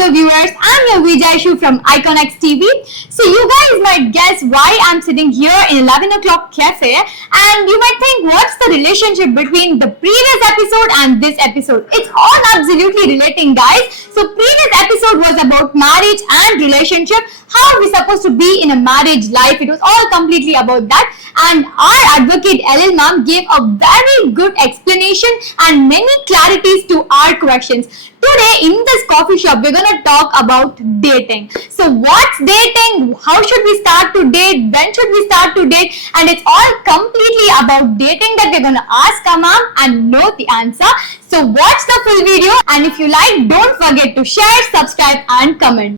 hello viewers, I'm your Vijay from Iconxt TV. So you guys might guess why I'm sitting here in 11 o'clock cafe, and you might think, what's the relationship between the previous episode and this episode? It's all absolutely relating, guys. So previous episode was about marriage and relationship, how we're supposed to be in a marriage life. It was all completely about that, and our advocate Ezhil ma'am gave a very good explanation and many clarities to our questions. Today in this coffee shop, we're going to talk about dating. So what's dating? How should we start to date? When should we start to date? And it's all completely about dating that we're going to ask our mom and know the answer. So watch the full video, and if you like, don't forget to share, subscribe and comment.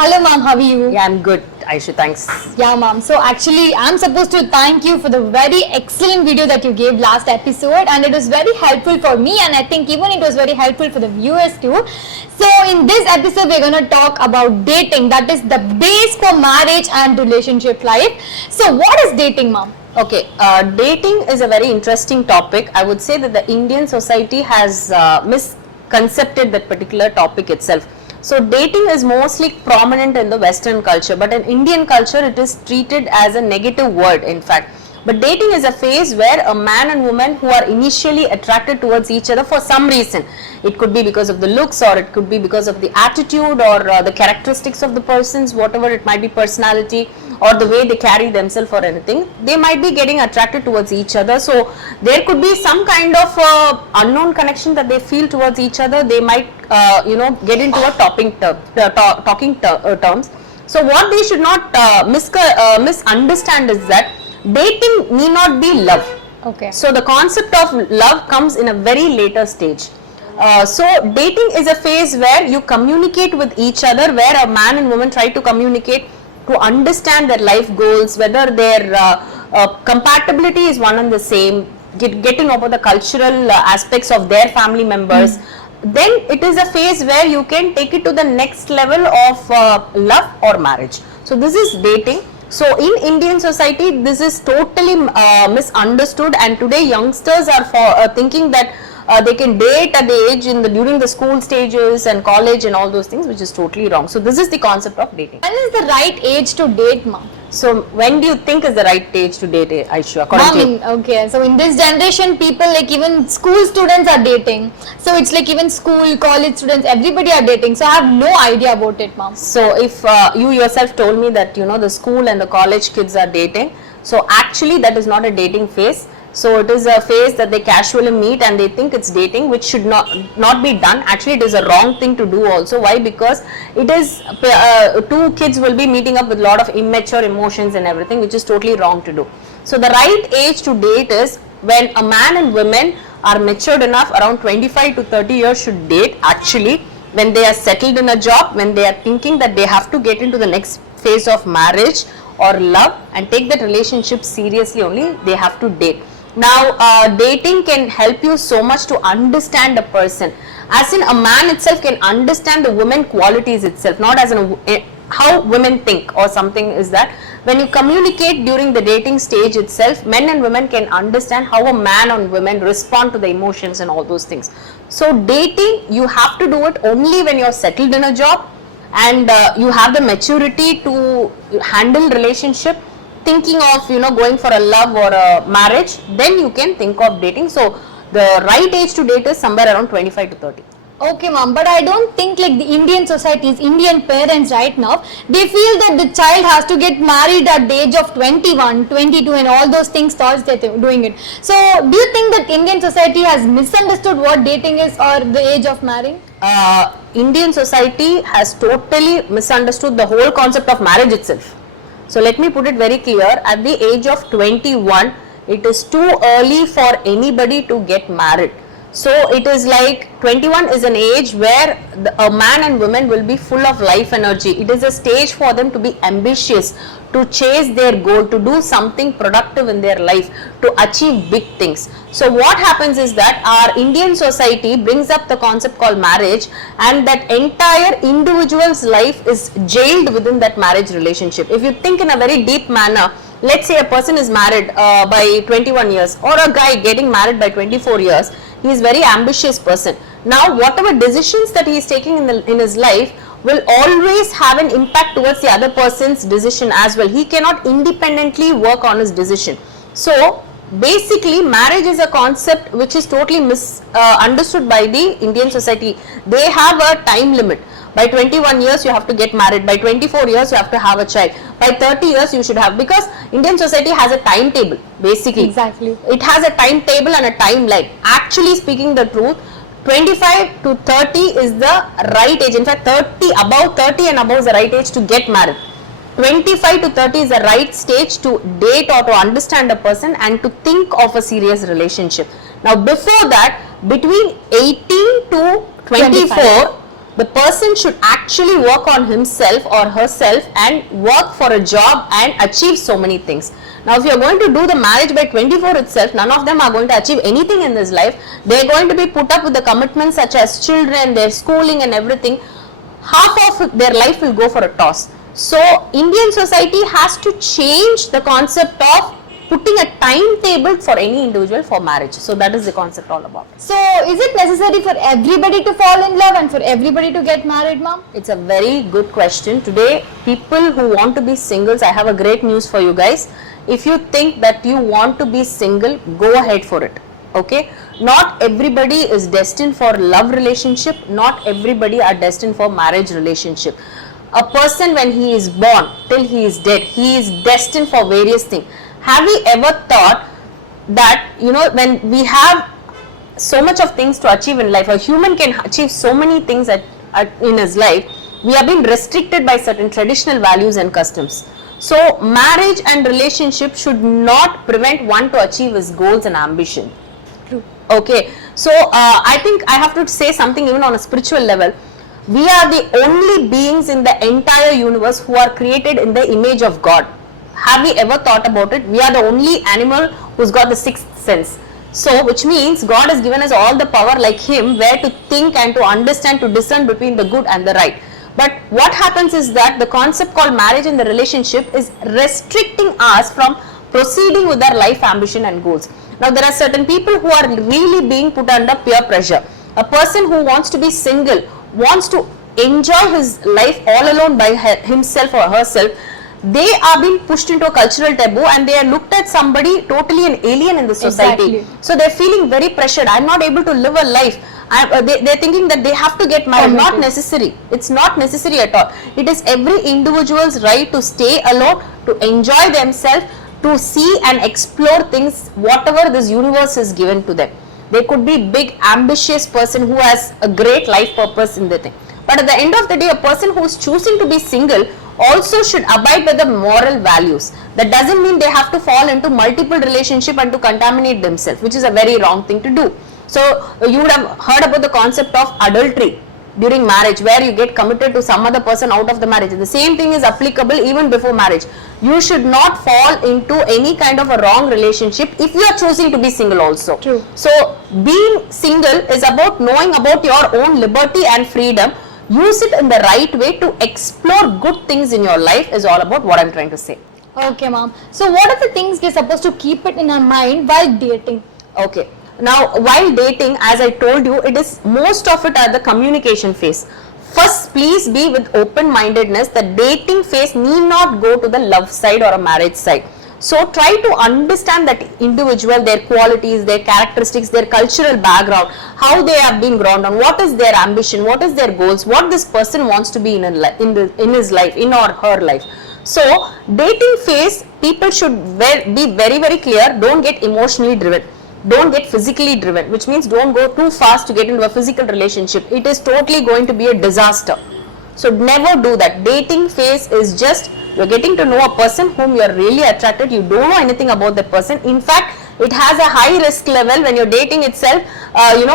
Hello ma'am, how are you? Yeah, I'm good, Aisha, thanks. Yeah ma'am, so actually I'm supposed to thank you for the very excellent video that you gave last episode, and it was very helpful for me, and I think even it was very helpful for the viewers too. So in this episode we're going to talk about dating, that is the base for marriage and relationship life. So what is dating ma'am? Okay, dating is a very interesting topic. I would say that the Indian society has misconcepted that particular topic itself. So dating is mostly prominent in the Western culture, but in Indian culture it is treated as a negative word in fact. But dating is a phase where a man and woman who are initially attracted towards each other for some reason. It could be because of the looks, or it could be because of the attitude, or the characteristics of the persons, whatever it might be, personality, or the way they carry themselves or anything. They might be getting attracted towards each other. So there could be some kind of unknown connection that they feel towards each other. They might get into a talking terms. So what they should not misunderstand is that dating need not be love. Okay. So the concept of love comes in a very later stage. So dating is a phase where you communicate with each other, where a man and woman try to communicate to understand their life goals, whether their compatibility is one and the same, getting over the cultural aspects of their family members. Then it is a phase where you can take it to the next level of love or marriage. So this is dating. So in Indian society, this is totally misunderstood, and today youngsters are thinking that they can date at the age during the school stages and college and all those things, which is totally wrong. So this is the concept of dating. When is the right age to date ma'am? So when do you think is the right age to date, Aisha, according to you? Okay, so in this generation, people like even school students are dating. So it's like even school, college students, everybody are dating. So I have no idea about it, ma'am. So if you yourself told me that the school and the college kids are dating, so actually that is not a dating phase. So it is a phase that they casually meet and they think it's dating, which should not be done. Actually, it is a wrong thing to do also. Why? Because it is two kids will be meeting up with a lot of immature emotions and everything, which is totally wrong to do. So the right age to date is when a man and women are matured enough, around 25 to 30 years should date. Actually, when they are settled in a job, when they are thinking that they have to get into the next phase of marriage or love and take that relationship seriously, only they have to date. Now, dating can help you so much to understand a person. As in, a man itself can understand the woman qualities itself, not as how women think or something. Is that when you communicate during the dating stage itself, men and women can understand how a man and women respond to the emotions and all those things. So dating, you have to do it only when you're settled in a job and you have the maturity to handle relationship, thinking of going for a love or a marriage, then you can think of dating. So the right age to date is somewhere around 25 to 30. Okay ma'am, but I don't think like the Indian societies, Indian parents right now, they feel that the child has to get married at the age of 21, 22 and all those things starts doing it. So do you think that Indian society has misunderstood what dating is or the age of marrying? Indian society has totally misunderstood the whole concept of marriage itself. So let me put it very clear, at the age of 21, it is too early for anybody to get married. So it is like 21 is an age where a man and woman will be full of life energy. It is a stage for them to be ambitious, to chase their goal, to do something productive in their life, to achieve big things. So what happens is that our Indian society brings up the concept called marriage, and that entire individual's life is jailed within that marriage relationship. If you think in a very deep manner, let's say a person is married by 21 years, or a guy getting married by 24 years, he is very ambitious person. Now whatever decisions that he is taking in his life will always have an impact towards the other person's decision as well. He cannot independently work on his decision. So basically marriage is a concept which is totally misunderstood by the Indian society. They have a time limit. By 21 years you have to get married, by 24 years you have to have a child, by 30 years you should have, because Indian society has a timetable basically. Exactly. It has a timetable and a timeline. Actually speaking the truth, 25 to 30 is the right age. In fact, above 30 and above is the right age to get married. 25 to 30 is the right stage to date or to understand a person and to think of a serious relationship. Now before that, between 18 to 24, the person should actually work on himself or herself and work for a job and achieve so many things. Now if you are going to do the marriage by 24 itself, none of them are going to achieve anything in this life. They are going to be put up with the commitments such as children, their schooling and everything. Half of their life will go for a toss. So Indian society has to change the concept of putting a timetable for any individual for marriage. So that is the concept all about. So is it necessary for everybody to fall in love and for everybody to get married, ma'am? It's a very good question. Today, people who want to be singles, I have a great news for you guys. If you think that you want to be single, go ahead for it. Okay? Not everybody is destined for love relationship. Not everybody are destined for marriage relationship. A person, when he is born till he is dead, he is destined for various things. Have we ever thought that, when we have so much of things to achieve in life, a human can achieve so many things in his life, we have been restricted by certain traditional values and customs. So marriage and relationship should not prevent one to achieve his goals and ambition. True. Okay, so I think I have to say something even on a spiritual level. We are the only beings in the entire universe who are created in the image of God. Have we ever thought about it? We are the only animal who's got the sixth sense. So, which means God has given us all the power like Him, where to think and to understand, to discern between the good and the right. But what happens is that the concept called marriage and the relationship is restricting us from proceeding with our life ambition and goals. Now, there are certain people who are really being put under peer pressure. A person who wants to be single, wants to enjoy his life all alone by himself or herself, they are being pushed into a cultural taboo and they are looked at somebody totally an alien in the society. Exactly. So they are feeling very pressured. I am not able to live a life. They are thinking that they have to get married. Not necessary. It's not necessary at all. It is every individual's right to stay alone, to enjoy themselves, to see and explore things, whatever this universe is given to them. They could be big, ambitious person who has a great life purpose in the thing. But at the end of the day, a person who is choosing to be single also should abide by the moral values. That doesn't mean they have to fall into multiple relationship and to contaminate themselves, which is a very wrong thing to do. So you would have heard about the concept of adultery during marriage, where you get committed to some other person out of the marriage. The same thing is applicable even before marriage. You should not fall into any kind of a wrong relationship if you are choosing to be single also. True. So being single is about knowing about your own liberty and freedom. Use it in the right way to explore good things in your life is all about what I'm trying to say. Okay, ma'am. So what are the things we're supposed to keep it in our mind while dating? Okay. Now, while dating, as I told you, it is most of it are the communication phase. First, please be with open-mindedness. The dating phase need not go to the love side or a marriage side. So, try to understand that individual, their qualities, their characteristics, their cultural background, how they have been grown on, what is their ambition, what is their goals, what this person wants to be in his life, in or her life. So, dating phase, people should be very, very clear. Don't get emotionally driven. Don't get physically driven, which means don't go too fast to get into a physical relationship. It is totally going to be a disaster. So never do that. Dating phase is just you're getting to know a person whom you're really attracted. You don't know anything about that person. In fact, it has a high risk level when you're dating itself,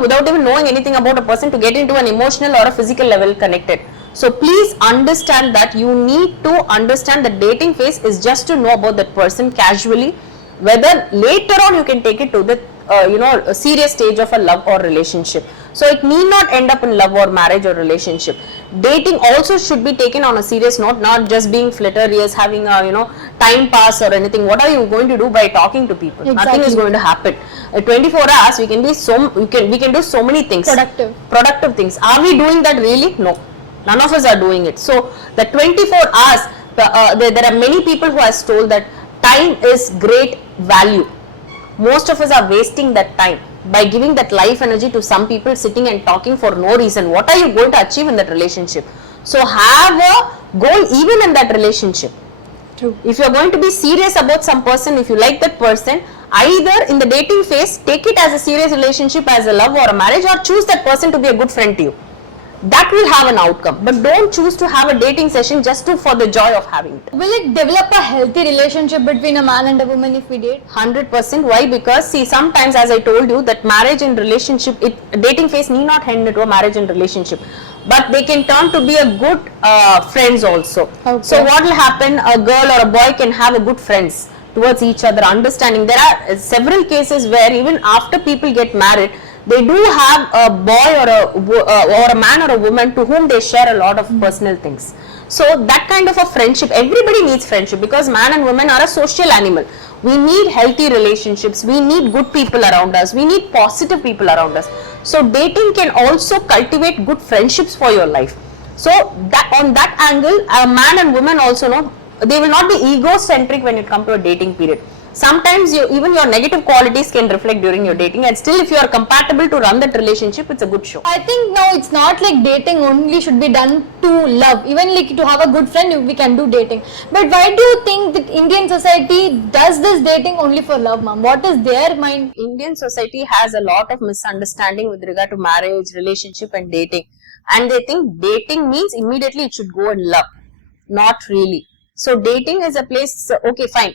without even knowing anything about a person, to get into an emotional or a physical level connected. So please understand that you need to understand the dating phase is just to know about that person casually. Whether later on you can take it to the a serious stage of a love or relationship. So it need not end up in love or marriage or relationship. Dating also should be taken on a serious note, not just being flirtatious, having a time pass or anything. What are you going to do by talking to people? Nothing is going to happen. 24 hours we can do so many things. Productive things. Are we doing that really? No. None of us are doing it. So the 24 hours, there are many people who has told that time is great value. Most of us are wasting that time by giving that life energy to some people sitting and talking for no reason. What are you going to achieve in that relationship? So have a goal even in that relationship. True. If you are going to be serious about some person, if you like that person, either in the dating phase, take it as a serious relationship, as a love or a marriage, or choose that person to be a good friend to you. That will have an outcome, but don't choose to have a dating session just for the joy of having it. Will it develop a healthy relationship between a man and a woman if we date? 100%. Why? Because see, sometimes, as I told you, that marriage and relationship, dating phase need not end into a marriage and relationship, but they can turn to be a good friends also. Okay. So what will happen? A girl or a boy can have a good friends towards each other, understanding. There are several cases where even after people get married, they do have a boy or a man or a woman to whom they share a lot of personal things. So that kind of a friendship, everybody needs friendship, because man and woman are a social animal. We need healthy relationships. We need good people around us. We need positive people around us. So dating can also cultivate good friendships for your life. So that on that angle, a man and woman also know they will not be egocentric when it comes to a dating period. Sometimes even your negative qualities can reflect during your dating, and still if you are compatible to run that relationship, it's a good show. I think now it's not like dating only should be done to love. Even like to have a good friend, we can do dating. But why do you think that Indian society does this dating only for love, ma'am? What is their mind? Indian society has a lot of misunderstanding with regard to marriage, relationship and dating. And they think dating means immediately it should go in love. Not really. So dating is a place, okay fine.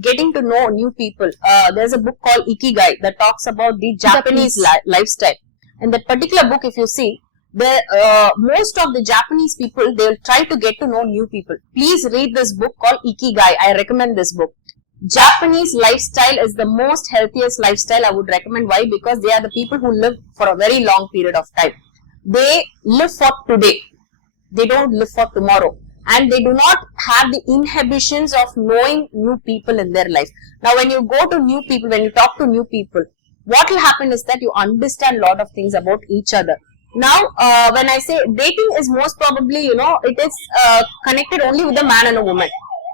Getting to know new people. There's a book called Ikigai that talks about the Japanese lifestyle. In that particular book, if you see, most of the Japanese people, they will try to get to know new people. Please read this book called Ikigai. I recommend this book. Japanese lifestyle is the most healthiest lifestyle I would recommend. Why? Because they are the people who live for a very long period of time. They live for today. They don't live for tomorrow. And they do not have the inhibitions of knowing new people in their life. Now, when you go to new people, when you talk to new people, what will happen is that you understand a lot of things about each other. Now, when I say dating is most probably, it is connected only with a man and a woman.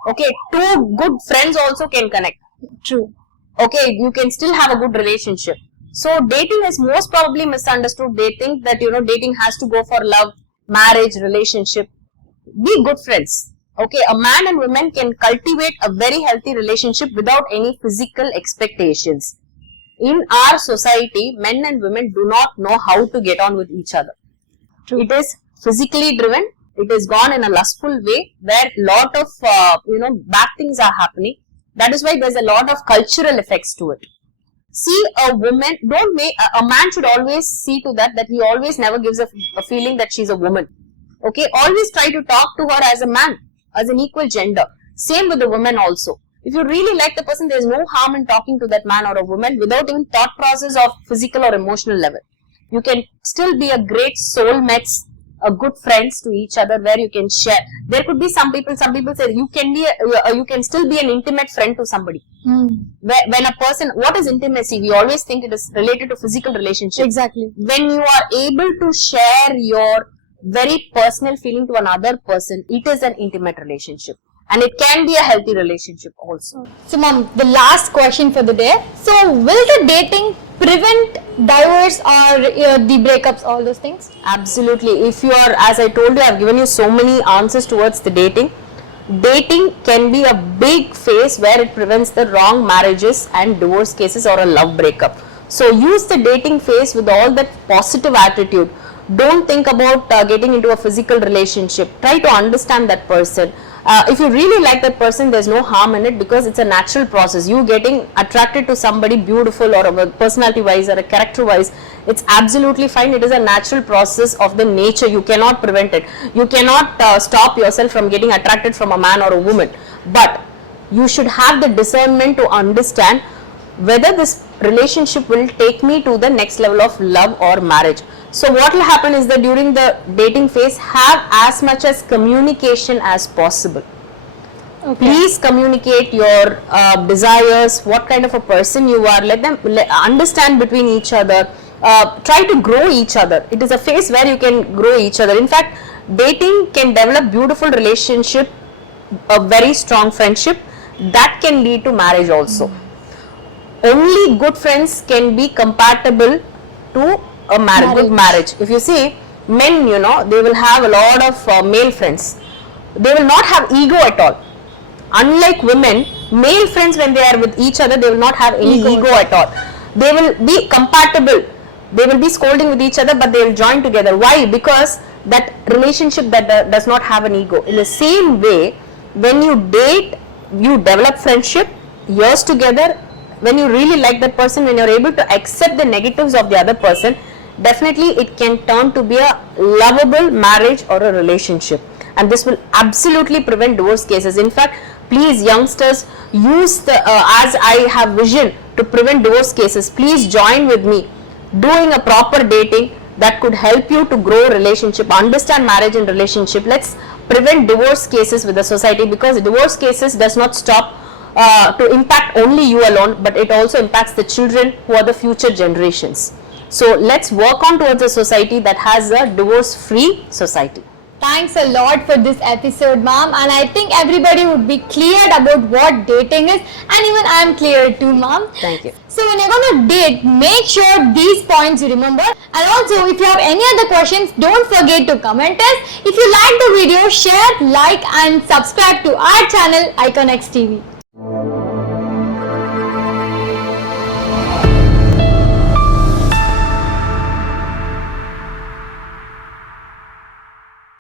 Okay, two good friends also can connect. True. Okay, you can still have a good relationship. So, dating is most probably misunderstood. They think that, dating has to go for love, marriage, relationship. Be good friends. Okay, a man and woman can cultivate a very healthy relationship without any physical expectations. In our society, men and women do not know how to get on with each other. True. It is physically driven. It is gone in a lustful way where lot of bad things are happening. That is why there's a lot of cultural effects to it. See, a woman, a man should always see to that he always never gives a feeling that she's a woman. Okay, always try to talk to her as a man, as an equal gender. Same with the woman also. If you really like the person, there is no harm in talking to that man or a woman without even thought process of physical or emotional level. You can still be a great soulmates, a good friends to each other where you can share. There could be some people say you can still be an intimate friend to somebody. When a person, what is intimacy? We always think it is related to physical relationship. Exactly. When you are able to share your very personal feeling to another person, it is an intimate relationship, and it can be a healthy relationship also. So ma'am, the last question for the day. So will the dating prevent divorce or the breakups, all those things? Absolutely. If you are, as I told you, I have given you so many answers towards the dating. Dating can be a big phase where it prevents the wrong marriages and divorce cases or a love breakup. So use the dating phase with all that positive attitude. Don't think about getting into a physical relationship. Try to understand that person. If you really like that person, there's no harm in it, because it's a natural process. You getting attracted to somebody beautiful or personality wise or a character wise, it's absolutely fine. It is a natural process of the nature. You cannot prevent it. You cannot stop yourself from getting attracted from a man or a woman. But you should have the discernment to understand whether this relationship will take me to the next level of love or marriage. So what will happen is that during the dating phase, have as much as communication as possible. Please communicate your desires, what kind of a person you are. Let them understand between each other. Try to grow each other. It is a phase where you can grow each other. In fact, dating can develop beautiful relationship, a very strong friendship that can lead to marriage also. Only good friends can be compatible to a good marriage. If you see, men, you know, they will have a lot of male friends. They will not have ego at all. Unlike women, male friends, when they are with each other, they will not have any ego at all. They will be compatible. They will be scolding with each other, but they will join together. Why? Because that relationship that does not have an ego. In the same way, when you date, you develop friendship, years together. When you really like that person, when you are able to accept the negatives of the other person, definitely it can turn to be a lovable marriage or a relationship. And this will absolutely prevent divorce cases. In fact, please youngsters, use the as I have vision to prevent divorce cases. Please join with me doing a proper dating that could help you to grow relationship, understand marriage and relationship. Let's prevent divorce cases with the society, because divorce cases does not stop to impact only you alone, but it also impacts the children who are the future generations. So let's work on towards a society that has a divorce-free society. Thanks a lot for this episode, ma'am, and I think everybody would be cleared about what dating is, and even I am clear too, ma'am. Thank you. So when you're going to date, make sure these points you remember, and also if you have any other questions, don't forget to comment us. If you like the video, share, like and subscribe to our channel Iconxt TV.